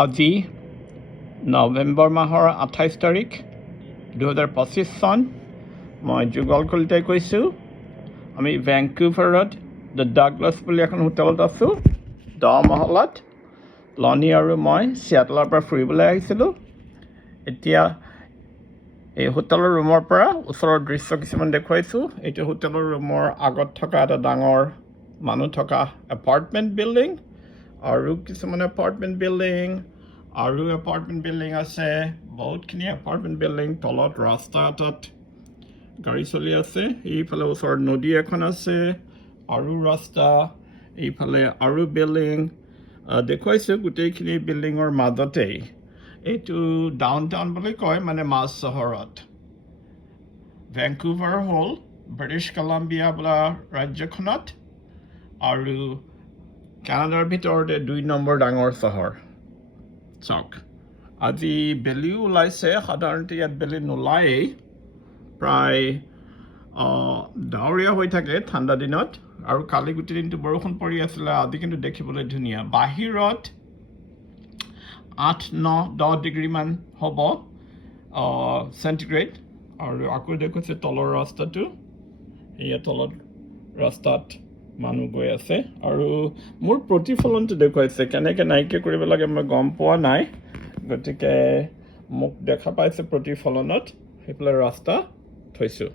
আজি নৱেম্বৰ মাহৰ 28 তাৰিখ 2025 চন মই যুগল কলিতাই কৈছোঁ আমি ভেংকুভাৰত দ্য ডাগলাছ বুলি এখন হোটেলত আছোঁ 10 মহলাত লনি আৰু মই চিয়াটলৰ পৰা ফুৰিবলৈ আহিছিলোঁ এতিয়া এই হোটেলৰ ৰুমৰ পৰা ওচৰৰ দৃশ্য কিছুমান দেখুৱাইছোঁ এইটো হোটেলৰ ৰুমৰ আগত থকা এটা ডাঙৰ মানুহ থকা এপাৰ্টমেণ্ট বিল্ডিং আৰু কিছুমান এপাৰ্টমেণ্ট বিল্ডিং আৰু এপাৰ্টমেণ্ট বিল্ডিং আছে বহুতখিনি এপাৰ্টমেণ্ট বিল্ডিং তলত ৰাস্তা এটাত গাড়ী চলি আছে এইফালে ওচৰত নদী এখন আছে আৰু ৰাস্তা এইফালে আৰু বিল্ডিং দেখুৱাইছোঁ গোটেইখিনি বিল্ডিঙৰ মাজতেই এইটো ডাউন টাউন বুলি কয় মানে মাজ চহৰত ভেংকুভাৰ হ'ল ব্ৰিটিছ কলম্বিয়া বোলা ৰাজ্যখনত আৰু কানাডাৰ ভিতৰতে 2 নম্বৰ ডাঙৰ চহৰ চাওক আজি বেলিও ওলাইছে সাধাৰণতে ইয়াত বেলি নোলায়েই প্ৰায় ডাৱৰীয়া হৈ থাকে ঠাণ্ডা দিনত আৰু কালি গোটেই দিনটো বৰষুণ পৰি আছিলে আজি কিন্তু দেখিবলৈ ধুনীয়া বাহিৰত 8-9-10 ডিগ্ৰীমান হ'ব চেণ্টিগ্ৰেড আৰু আকৌ দেখুৱাইছে তলৰ ৰাস্তাটো এয়া তলত ৰাস্তাত মানুহ গৈ আছে আৰু মোৰ প্ৰতিফলনটো দেখুৱাইছে কেনেকৈ নাইকিয়া কৰিব লাগে মই গম পোৱা নাই গতিকে মোক দেখা পাইছে প্ৰতিফলনত সেইফালে ৰাস্তা থৈছোঁ